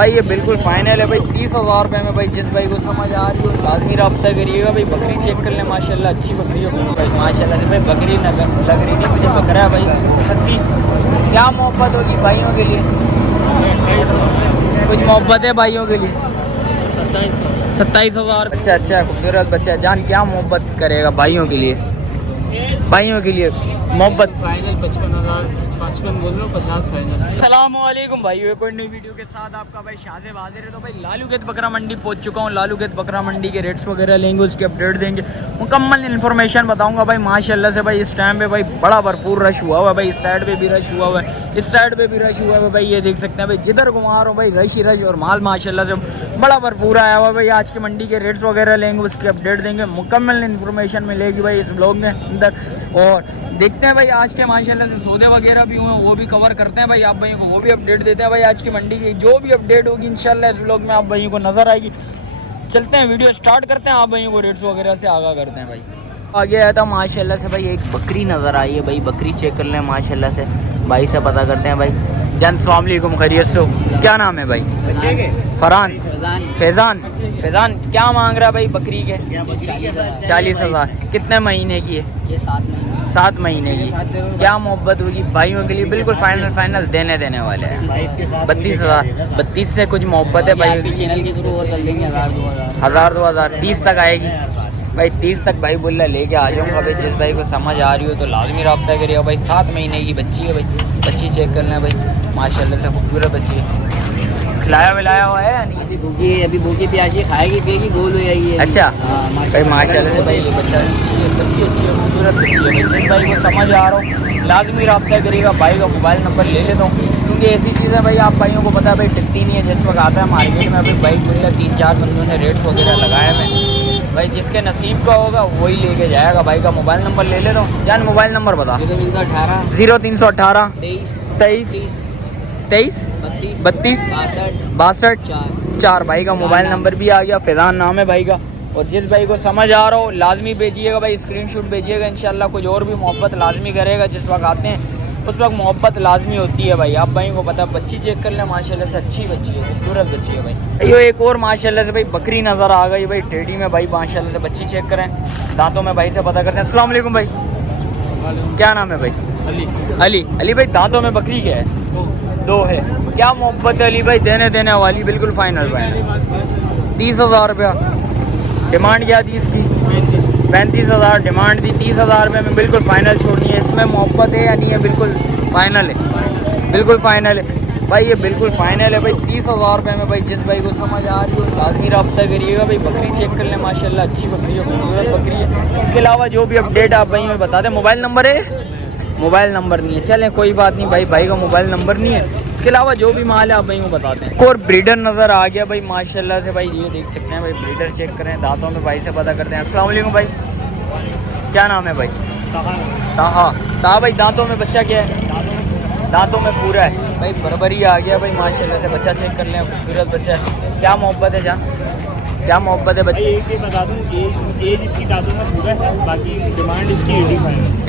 भाई ये बिल्कुल फाइनल है भाई 30,000 रुपये में भाई। जिस भाई को समझ आ रही हो लाजमी रब्ता करिएगा भाई। बकरी चेक कर लें माशाल्लाह अच्छी बकरी है भाई माशाल्लाह से भाई। बकरी लग रही नहीं मुझे, बकरा है भाई खस्सी। क्या मोहब्बत होगी भाइयों के लिए, कुछ मोहब्बत है भाइयों के लिए। 27,000। अच्छा अच्छा खूबसूरत बच्चा जान, क्या मोहब्बत करेगा भाइयों के लिए, भाइयों के लिए मोहब्बत। फाइनल 55,000, 55 बोल लो, 50 फाइनल। अस्सलामुअलैकुम भाई, एक और नई वीडियो के साथ आपका भाई शाज़ेब हाजिर है। तो भाई लालू खेत बकरा मंडी पहुंच चुका हूँ। लालू खेत बकरा मंडी के रेट्स वगैरह लेंगे, उसके अपडेट देंगे, मुकम्मल इन्फॉर्मेशन बताऊंगा भाई। माशाल्लाह से भाई इस टाइम पे भाई बड़ा भरपूर रश हुआ हुआ है भाई। इस साइड पे भी रश हुआ हुआ है, इस साइड पे भी रश हुआ है भाई। ये देख सकते हैं भाई, जिधर घुमा रहा हूँ भाई रश ही रश, और माल माशाल्लाह से बड़ा भरपूर आया हुआ भाई। आज की मंडी के रेट्स वगैरह लेंगे, उसके अपडेट देंगे, मुकम्मल इन्फॉर्मेशन मिलेगी भाई इस ब्लॉग में अंदर। और देखते हैं भाई आज के माशाल्लाह से सौदे वगैरह भी हुए, वो भी कवर करते हैं भाई। आप भाई को वो भी अपडेट देते हैं भाई। आज की मंडी की जो भी अपडेट होगी इंशाल्लाह इस ब्लॉग में आप भाई को नज़र आएगी। चलते हैं वीडियो स्टार्ट करते हैं, आप भाई को रेट्स वगैरह से आगाह करते हैं भाई। आगे आया था माशाल्लाह से भाई एक बकरी नज़र आई है भाई। बकरी चेक कर लें माशाल्लाह से, भाई से पता करते हैं भाई। जान अस्सलाम वालेकुम, खैरियत से हो? क्या नाम है भाई? फरहान, फैज़ान। फैज़ान क्या मांग रहा है भाई बकरी के? 40,000। कितने महीने की है? ये 7 महीने। 7 महीने की। क्या मोहब्बत होगी भाइयों के लिए, बिल्कुल फाइनल देने वाले हैं। 32,000। 32 से कुछ मोहब्बत है भाई। चैनल के थ्रू और कर लेंगे 1000 2000 30 तक आएगी भाई। 30 तक भाई बोला लेके आ जाऊँगा भाई। जिस भाई को समझ आ रही हो तो लाजमी रब्ता करिएगा भाई। 7 महीने की बच्ची है भाई। बच्ची चेक कर लें भाई, माशाल्लाह से खूबसूरत बच्ची है। खिलाया विलाया हुआ है या नहीं? अभी भूखी प्यासी खाएगी पिएगी, गोल हो जाएगी। अच्छा भाई माशाल्लाह से भाई ये बच्चा अच्छी है, बच्ची अच्छी है, खूबसूरत बच्ची है भाई। जिस भाई को समझ आ रहा हो लाजमी रब्ता करिएगा। भाई का मोबाइल नंबर ले लेता हूँ, क्योंकि ऐसी चीज़ है भाई आप भाइयों को पता है भाई टिकती नहीं है। जिस वक्त आता है मार्केट में अभी भाई बोला 3-4 बंदों ने रेट्स वगैरह लगाए हैं भाई। जिसके नसीब का होगा वही लेके जाएगा। भाई का मोबाइल नंबर ले लेता हूँ। जान मोबाइल नंबर बता। 0318 23 32 62 4। भाई का मोबाइल नंबर भी आ गया। फैज़ान नाम है भाई का। और जिस भाई को समझ आ रहा हो लाजमी भेजिएगा भाई, स्क्रीनशॉट भेजिएगा। इंशाल्लाह कुछ और भी मोहब्बत लाजमी करेगा। जिस वक्त आते हैं उस वक्त मोहब्बत लाजमी होती है भाई। आप भाई को पता, बच्ची चेक कर लें माशाल्लाह से अच्छी बच्ची है, खूबसूरत बच्ची है भाई। ये एक और माशाल्लाह से भाई बकरी नज़र आ गई भाई टेढ़ी में भाई। माशाल्लाह से बच्ची चेक करें, दांतों में भाई से पता करते हैं। अस्सलाम वालेकुम भाई, क्या नाम है भाई? अली। अली भाई दांतों में बकरी क्या है? 2 है। क्या मोहब्बत है अली भाई, देने वाली बिल्कुल फाइनल भाई। 30,000 रुपया डिमांड क्या थी इसकी? 35,000 डिमांड थी। 30,000 रुपये में बिल्कुल फाइनल छोड़नी है। इसमें मोहब्बत है या नहीं है? बिल्कुल फाइनल है, बिल्कुल फाइनल है भाई। ये बिल्कुल फाइनल है भाई 30,000 रुपये में भाई। जिस भाई को समझ आ रही हो लाजमी रब्ता करिएगा भाई। बकरी चेक कर लें माशाल्लाह अच्छी बकरी है, खूबसूरत बकरी है। इसके अलावा जो भी अपडेट आप भाई में बता दें। मोबाइल नंबर है? मोबाइल नंबर नहीं है, चलें कोई बात नहीं भाई। भाई का मोबाइल नंबर नहीं है। इसके अलावा जो भी माल है आप भाई को बताते हैं। और ब्रीडर नज़र आ गया भाई माशाल्लाह से भाई। ये देख सकते हैं भाई, ब्रीडर चेक करें, दांतों में भाई से पता करते हैं। अस्सलाम वालेकुम भाई, क्या नाम है भाई? ताहा भाई। दांतों में बच्चा क्या है? दांतों में पूरा है भाई, बराबरी आ गया भाई माशाल्लाह से। बच्चा चेक कर लें, खूबसूरत बच्चा है। क्या मोहब्बत है जान, क्या मोहब्बत है बच्चे? एक बता दूं, एज इसकी दांतों में पूरा है, बाकी डिमांड इसकी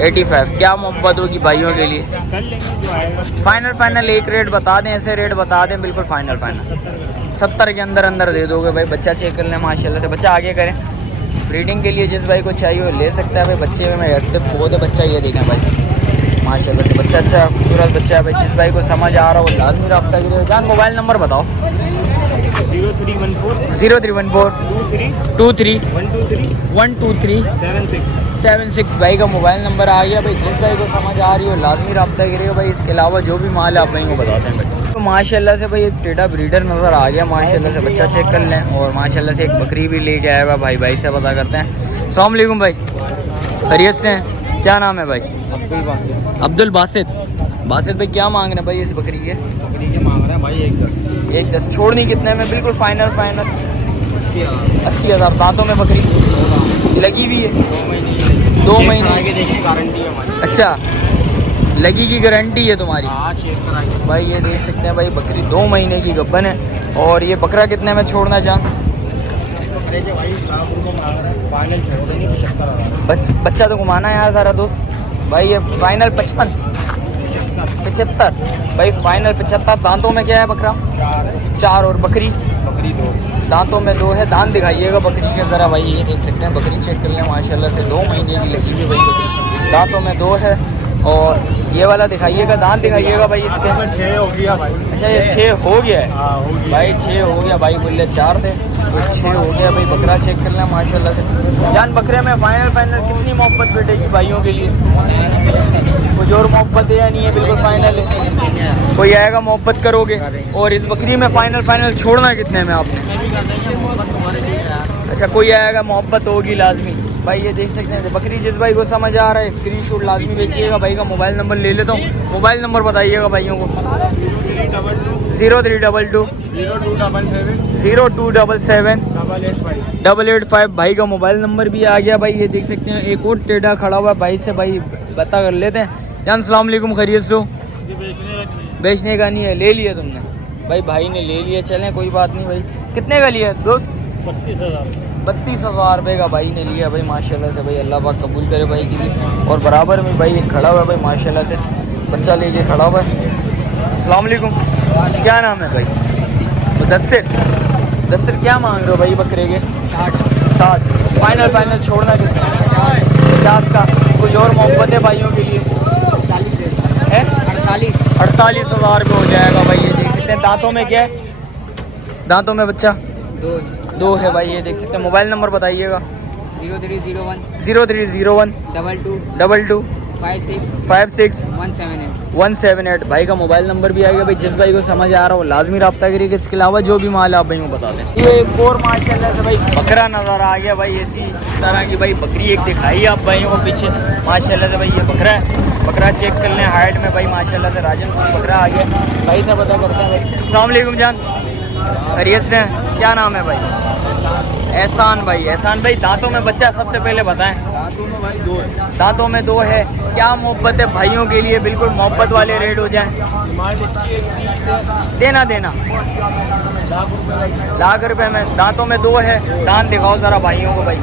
85। क्या मोहब्बत होगी भाइयों के लिए? कर लेंगे जो आएगा। फाइनल एक रेट बता दें, ऐसे रेट बता दें बिल्कुल फाइनल 70 के अंदर दे दोगे भाई। बच्चा चेक कर लें माशाल्लाह से। बच्चा आगे करें, ब्रीडिंग के लिए जिस भाई को चाहिए वो ले सकता है भाई। बच्चे में एक्टिव बहुत है बच्चा, ये देखें भाई माशाल्लाह से। बच्चा अच्छा खूबसूरत बच्चा है भाई। जिस भाई को समझ आ रहा हो लाजमी रब्ता करिए। जान मोबाइल नंबर बताओ। 0314 23 123 76 भाई का मोबाइल नंबर आ गया भाई। जिस भाई को समझ आ रही हो लाजमी रब्ता करिएगा भाई। इसके अलावा जो भी माल है आप भाई को बताते हैं भाई। तो माशाल्लाह से भाई एक टेढ़ा ब्रीडर नज़र आ गया माशाल्लाह से। बच्चा चेक कर लें। और माशाल्लाह से एक बकरी भी लेके आया हुआ भाई से पता करते हैं। अस्सलाम वालेकुम भाई, खैरियत से हैं? क्या नाम है भाई? अब्दुल बासित भाई। क्या मांग रहे हैं भाई इस बकरी के? मांग रहे हैं भाई 110। छोड़नी कितने में? बिल्कुल फाइनल 80,000। दांतों में बकरी लगी हुई है? 2 महीने आगे देखिए, गारंटी है हमारी। अच्छा, लगी की गारंटी है तुम्हारी? हाँ, भाई ये देख सकते हैं भाई बकरी 2 महीने की गब्बन है। और ये बकरा कितने में छोड़ना चाह? बच्चा तो घुमाना है यार सारा दोस्त भाई। ये फाइनल 55 75 भाई फाइनल 75। दांतों में क्या है बकरा? 4 और बकरी? बकरी 2। दांतों में 2 है। दांत दिखाइएगा बकरी के ज़रा भाई, ये देख सकते हैं बकरी चेक कर लें माशाल्लाह से 2 महीने की लगी हुई भाई बकरी। दांतों में 2 है। और ये वाला दिखाइएगा, दांत दिखाइएगा भाई इसके। 6 हो गया भाई। अच्छा ये 6 हो गया है हाँ हो गया भाई, 6 हो गया भाई, बोले 4 थे तो 6 हो गया भाई। बकरा चेक कर लें माशाल्लाह से। जान बकरे में फाइनल कितनी मोहब्बत बैठेगी भाइयों के लिए? कुछ और मोहब्बत है या नहीं है? बिल्कुल फाइनल है। कोई आएगा मोहब्बत करोगे? और इस बकरी में फाइनल छोड़ना कितने में आपने? अच्छा कोई आएगा मोहब्बत होगी लाजमी भाई। ये देख सकते हैं बकरी, जिस भाई को समझ आ रहा है स्क्रीनशॉट लाजमी भेजिएगा। भाई का मोबाइल नंबर ले लेता हूँ, मोबाइल नंबर बताइएगा भाइयों को। 0322 0277 885 भाई का मोबाइल नंबर भी आ गया भाई। ये देख सकते हैं एक और टेढ़ा खड़ा हुआ है भाई से, भाई पता कर लेते हैं। जान सलाम अलैकुम, खैरियत से हो? बेचने का नहीं है, ले लिया तुमने भाई? भाई ने ले लिया, चलें कोई बात नहीं भाई। कितने का लिया दोस्त? 32,000 रुपये का भाई ने लिया भाई माशाल्लाह से। भाई अल्लाह पाक कबूल करे भाई के लिए। और बराबर में भाई एक खड़ा हुआ है भाई माशाल्लाह से, बच्चा लेके खड़ा हुआ है। अस्सलाम वालेकुम, क्या नाम है भाई? मुदस्सिर क्या मांग रहे हो भाई बकरे के? 60। फाइनल छोड़ना कितना है? 50 का। कुछ और मोहब्बत है भाइयों के लिए? 48,000 रुपये हो जाएगा भाई। ये देख सकते हैं दांतों में क्या है? दांतों में बच्चा 2 है भाई। ये देख सकते हैं मोबाइल नंबर बताइएगा। 0301 22 56 178 भाई का मोबाइल नंबर भी आएगा भाई। जिस भाई को समझ आ रहा हो लाजमी रब्ता करिएगा। इसके अलावा जो भी माल आप भाई को बता दें। ये एक और माशाल्लाह से भाई बकरा नज़र आ गया भाई, इसी तरह की भाई बकरी एक दिखाई आप भाइयों को पीछे माशाल्लाह से भाई। ये बकरा है, बकरा चेक कर लें हाइट में भाई माशाल्लाह से। राजन बकरा आ गया भाई से पता करते हैं भाई। अस्सलाम वालेकुम जान, खैरियत से हैं? क्या नाम है भाई? एहसान भाई दांतों में बच्चा सबसे पहले बताएं। दांतों में भाई 2 है। दांतों में 2 है। क्या मोहब्बत है भाइयों के लिए? बिल्कुल मोहब्बत वाले रेट हो जाएं। डिमांड इसकी 30 है। देना लाख रुपए में। दांतों में 2 है। दांत दिखाओ ज़रा भाइयों को भाई।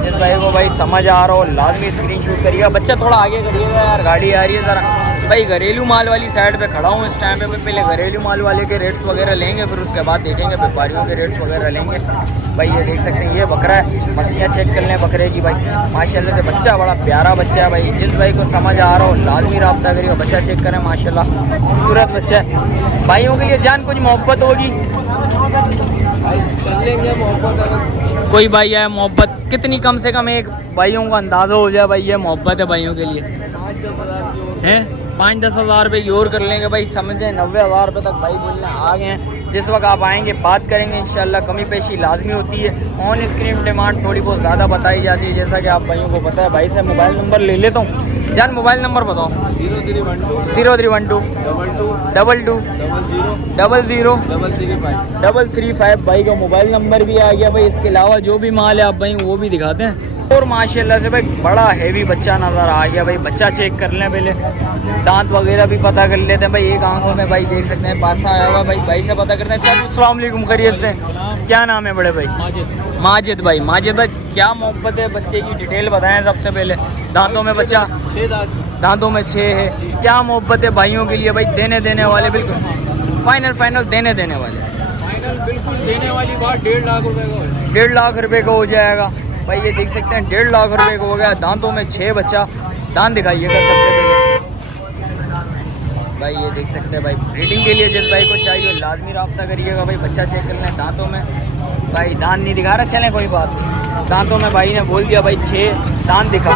जिस भाई को भाई समझ आ रहा हो लाजमी स्क्रीनशॉट करिएगा। बच्चा थोड़ा आगे करिएगा यार, गाड़ी आ रही है ज़रा भाई। घरेलू माल वाली साइड पे खड़ा हूँ इस टाइम पे। पहले घरेलू माल वाले के रेट्स वगैरह लेंगे, फिर उसके बाद देखेंगे व्यापारियों के रेट्स वगैरह लेंगे भाई। ये देख सकते हैं ये बकरा है, मछलियाँ चेक कर लें बकरे की भाई माशाल्लाह से। बच्चा बड़ा प्यारा बच्चा है भाई। जिस भाई को समझ आ रहा हो लाजमी रब्ता करिएगा। बच्चा चेक करें माशाल्लाह, खूबसूरत बच्चा है भाइयों के लिए। जान कुछ मोहब्बत होगी भाई चल लेंगे मोहब्बत। कोई भाई आए मोहब्बत कितनी? कम से कम एक भाइयों को अंदाज़ा हो जाए भाई ये मोहब्बत है भाइयों के लिए। 5-10 हज़ार रुपये की और कर लेंगे भाई, समझें 90,000 रुपये तक भाई बोलने आ गए हैं। जिस वक्त आप आएंगे बात करेंगे इंशाल्लाह। कमी पेशी लाजमी होती है। ऑन स्क्रीन डिमांड थोड़ी बहुत ज़्यादा बताई जाती है, जैसा कि आप भाइयों को पता है। भाई से मोबाइल नंबर ले लेता हूँ। जान मोबाइल नंबर बताओ। 0312 22 00 335 भाई का मोबाइल नंबर भी आ गया भाई। इसके अलावा जो भी माल है आप भाई वो भी दिखाते हैं। और माशाल्लाह से भाई बड़ा हैवी बच्चा नज़र आ गया भाई। बच्चा चेक कर लें पहले, दांत वगैरह भी पता कर लेते हैं भाई। एक आंखों में भाई देख सकते हैं पासा आया हुआ भाई से पता करते हैं। चलो अस्सलाम वालेकुम, खैरियत से? क्या नाम है बड़े भाई? माजिद भाई क्या मोहब्बत है बच्चे की? डिटेल बताएं सबसे पहले। दांतों में बच्चा दांतों में 6 है। क्या मोहब्बत है भाइयों के लिए भाई? देने वाले बिल्कुल फाइनल देने वाले। बिल्कुल देने वाली बात 1.5 लाख रुपए का। 1.5 लाख रुपए का हो जाएगा भाई। ये देख सकते हैं 1.5 लाख रुपए का हो गया। दांतों में 6 बच्चा। दांत दिखाइएगा सबसे पहले भाई। ये देख सकते हैं भाई ब्रीडिंग के लिए जिस भाई को चाहिए लाजमी रब्ता करिएगा भाई। बच्चा चेक कर लें। दांतों में भाई दांत नहीं दिखा रहा, चलें कोई बात नहीं। दांतों में भाई ने बोल दिया भाई 6 दांत दिखा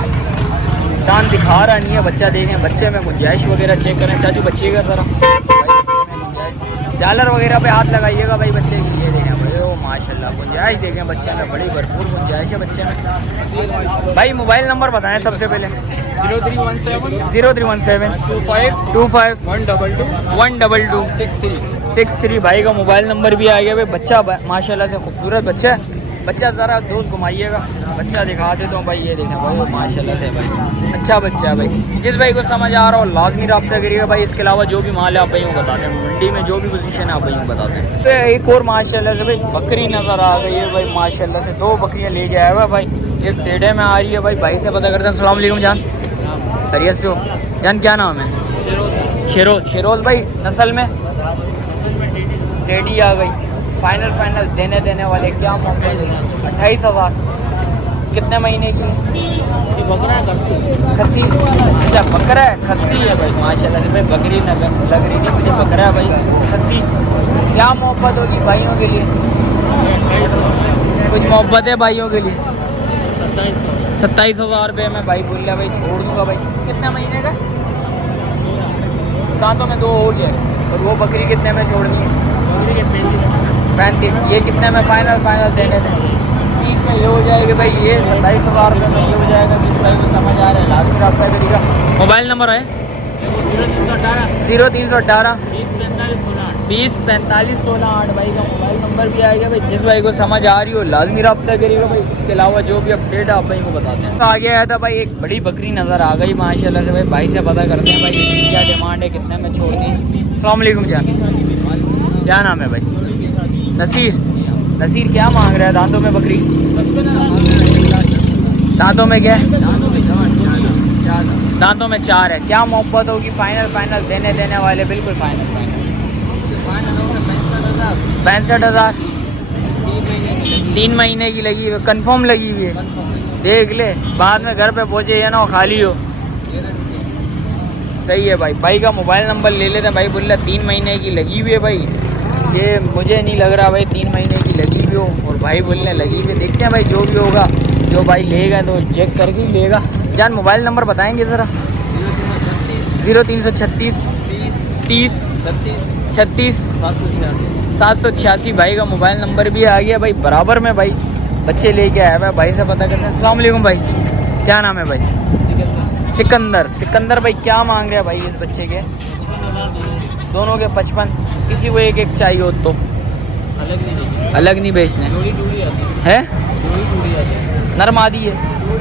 रहा नहीं है। बच्चा देखें, बच्चे में गुंजाइश वगैरह चेक करें। चाचू बच्चिएगा ज़रा भाई, बच्चे में गुंजाइश, झालर वगैरह पे हाथ लगाइएगा भाई बच्चे की। ये देखें भाई, ओ माशाल्लाह गुंजाइश देखें बच्चे में, बड़ी भरपूर गुंजाइश है बच्चे में भाई। मोबाइल नंबर बताएं सबसे पहले। 0317 25 122 63 भाई का मोबाइल नंबर भी आ गया भाई। बच्चा माशाल्लाह से खूबसूरत बच्चा है। बच्चा ज़रा दोस्त घुमाइएगा, बच्चा दिखा देता हूँ भाई। ये देखें भाई वो माशाल्लाह से भाई अच्छा बच्चा है भाई। जिस भाई को समझ आ रहा हो लाजमी रब्ता करिएगा भाई। इसके अलावा जो भी माल है आप भाइयों को बताते हैं, मंडी में जो भी पोजीशन है आप भाइयों को बताते हैं। तो एक और माशाल्लाह से भाई बकरी नज़र आ गई है भाई माशाल्लाह से। 2 बकरियाँ ले के आया हुआ भाई। एक टेढ़े में आ रही है भाई। भाई से पता करते हैं। अस्सलाम वालेकुम जान, खैरियत से हो? जान क्या नाम है? शेरोज भाई नस्ल में टेडी आ गई। फाइनल देने वाले क्या मोहब्बत है। 28,000। कितने महीने की? ये बकरा है खस्सी। अच्छा बकरा है, खस्सी है भाई माशाल्लाह से भाई। बकरी लग रही नहीं मुझे, बकरा है भाई खस्सी। क्या मोहब्बत होगी भाइयों के लिए? कुछ मोहब्बत है भाइयों के लिए? 27,000 रुपये में भाई बोल रहा भाई छोड़ दूंगा भाई। कितने महीने का? दांतों में 2 हो गया। और वो बकरी कितने में छोड़नी है? 35। ये कितने में फाइनल देने दें? 30 में ये हो जाएगा भाई। ये 27,000 रुपये में ये हो जाएगा। जिस भाई को समझ आ रहा है लाजमी रब्ता करिएगा। मोबाइल नंबर है 0318 20 45 16 8 भाई का मोबाइल नंबर भी आएगा भाई। जिस भाई को समझ आ रही हो लाजमी रब्ता करिएगा भाई। इसके अलावा जो भी अपडेट आप भाई को बताते हैं। तो आगे आया था भाई एक बड़ी बकरी नज़र आ गई माशाल्लाह से भाई। भाई से पता करते हैं भाई इसकी क्या डिमांड है, कितने में छोड़नी है। अस्सलाम वालेकुम जान, क्या नाम है भाई? नसीर क्या मांग रहा है? दांतों में बकरी, दांतों में क्या है? दांतों में 4 है। क्या मोहब्बत होगी? फाइनल देने वाले बिल्कुल फाइनल 65,000। 3 महीने की लगी हुई, कन्फर्म लगी हुई है। देख ले बाद में घर पे पहुँचे या ना हो खाली हो। सही है भाई का मोबाइल नंबर ले लेते हैं भाई। बोल रहा 3 महीने की लगी हुई है भाई। ये मुझे नहीं लग रहा भाई 3 महीने की लगी हुई हो, और भाई बोलने लगी हुई। देखते हैं भाई जो भी होगा, जो भाई लेगा तो चेक करके ही लेगा। जान मोबाइल नंबर बताएंगे ज़रा? 0336 30 36 786 भाई का मोबाइल नंबर भी आ गया भाई। बराबर में भाई बच्चे लेके आया हुआ है। भाई से पता करते हैं। अस्सलाम वालेकुम भाई, क्या नाम है भाई? सिकंदर भाई क्या मांग रहे हैं भाई इस बच्चे के? दोनों के 55। किसी को एक चाहिए हो तो अलग नहीं बेचने है? नर मादी है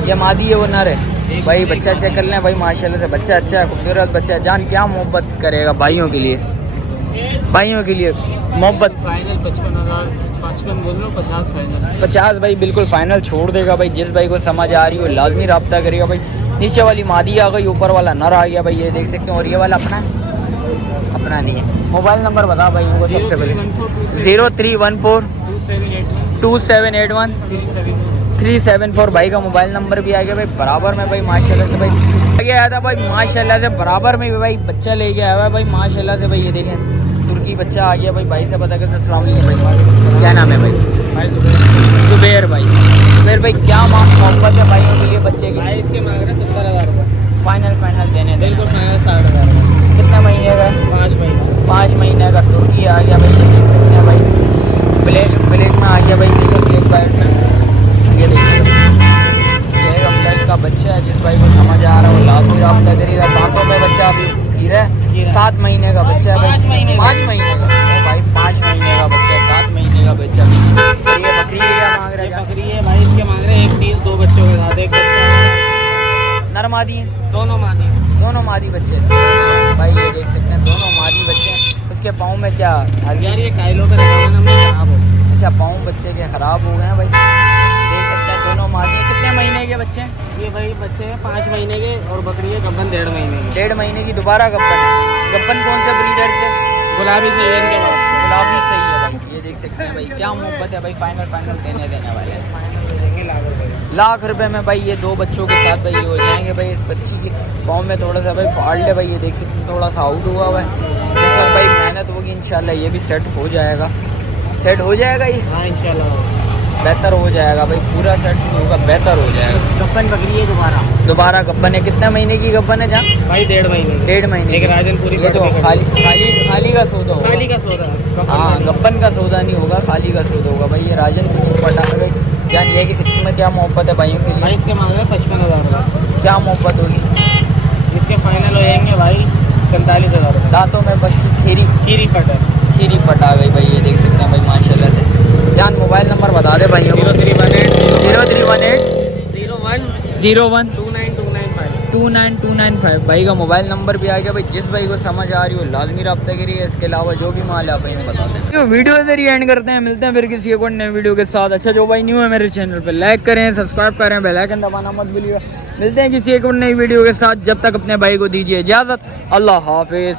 या मादी है? वो नर है भाई। बच्चा चेक कर लें भाई माशाल्लाह से। बच्चा अच्छा है, खूबसूरत बच्चा है। जान क्या मोहब्बत करेगा भाइयों के लिए? मोहब्बत फाइनल 55,000। 55 बोल रहा हूँ, 50 फाइनल। 50 भाई बिल्कुल फाइनल छोड़ देगा भाई। जिस भाई को समझ आ रही हो लाजमी रब्ता करेगा भाई। नीचे वाली मादी आ गई, ऊपर वाला नर आ गया भाई। ये देख सकते हैं। और ये वाला अपना नहीं है। मोबाइल नंबर बता भाई उनको सबसे पहले। 0314 2781 374 भाई का मोबाइल नंबर भी आ गया भाई। बराबर में भाई माशाल्लाह से भाई आगे आया था भाई माशाल्लाह से। बराबर में भी भाई बच्चा ले गया है भाई माशाल्लाह से भाई। ये देखें तुर्की बच्चा आ गया भाई। भाई से पता करते हैं। अस्सलाम वालेकुम भाई, क्या नाम है भाई? जुबैर भाई क्या मोहब्बत है भाइयों के लिए बच्चे की? भाई इसके मांग रहे 70,000 रुपये। फाइनल देने दे। बिल्कुल फाइनल 60,000। कितने महीने का है? 5 महीने का तुर्की आ गया भाई। ये देख सकते हैं भाई। ब्लैक में आ गया भाई। देखो ब्लैक वाइट में ये देखिए ब्लैक का बच्चा है। जिस भाई को समझ आ रहा हो लाजमी रब्ता करिएगा। दांतों में बच्चा अभी हीरा है। 7 महीने का बच्चा है भाई। 5 महीने का भाई। 5 महीने का बच्चा, 7 महीने का बच्चा भी। ये बकरी क्या मांग रहा है? बकरी है भाई। इसके मांग रहे हैं 1 पीस 2 बच्चों के साथ। एक बच्चा नर मादी है? दोनों मादी बच्चे भाई। ये देख सकते हैं दोनों मादी बच्चे हैं। उसके पाँव में क्या यार ये कायलों पे रखा हुआ ना, खराब हो। अच्छा पाँव बच्चे के ख़राब हो गए हैं भाई। देख सकते हैं दोनों मादी। कितने महीने के बच्चे हैं? ये भाई बच्चे हैं 5 महीने के। और बकरी है गब्बन 1.5 महीने की। 1.5 महीने की दोबारा गब्बन है। गब्बन कौन से ब्रीडर से? गुलाबी से इनके बाद गुलाबी सही है भाई। ये देख सकते हैं भाई क्या मोहब्बत है भाई। फाइनल देने वाले हैं। लाख रुपए में भाई ये 2 बच्चों के साथ भाई ये हो जाएंगे भाई। इस बच्ची की पाँव में थोड़ा सा भाई फाड़ ले भाई। ये देख सकते हैं थोड़ा सा आउट हुआ है। जिस वक्त भाई मेहनत होगी इंशाल्लाह ये भी सेट हो जाएगा ये। हाँ इंशाल्लाह बेहतर हो जाएगा भाई। पूरा सेट नहीं होगा, बेहतर हो जाएगा। गब्बन बकरी है दोबारा गब्बन है। कितने महीने की गब्बन है जहाँ? भाई 1.5 महीने। 1.5 महीने एक राजनपुरी। ये तो खाली का सौदा होगा। खाली का सौदा। हाँ गब्बन का सौदा नहीं होगा, खाली का सौदा होगा भाई। ये राजनपुरी पटा गई जान। ये कि इसमें क्या मोहब्बत है भाइयों के लिए? भाई इसके मांग रहे 55,000 रुपये। क्या मोहब्बत होगी? इसके फाइनल हो जाएंगे भाई 45,000 रुपये। दांतों में बच्ची खीरी पटा गई भाई। ये देख सकते हैं भाई माशाल्लाह से। जान मोबाइल नंबर बता दे भाई। 0318 01 29 29295 भाई का मोबाइल नंबर भी आ गया भाई। जिस भाई को समझ आ रही हो लाजमी रब्ता करिए। इसके अलावा जो भी माल है आप भाई बता दें। तो वीडियो इधर ही एंड करते हैं। मिलते हैं फिर किसी एक और नए वीडियो के साथ। अच्छा जो भाई न्यू है मेरे चैनल पे लाइक करें, सब्सक्राइब करें, बेल आइकन दबाना मत भूलिएगा। मिलते हैं किसी एक और नई वीडियो के साथ। जब तक अपने भाई को दीजिए इजाज़त। अल्लाह हाफिज़।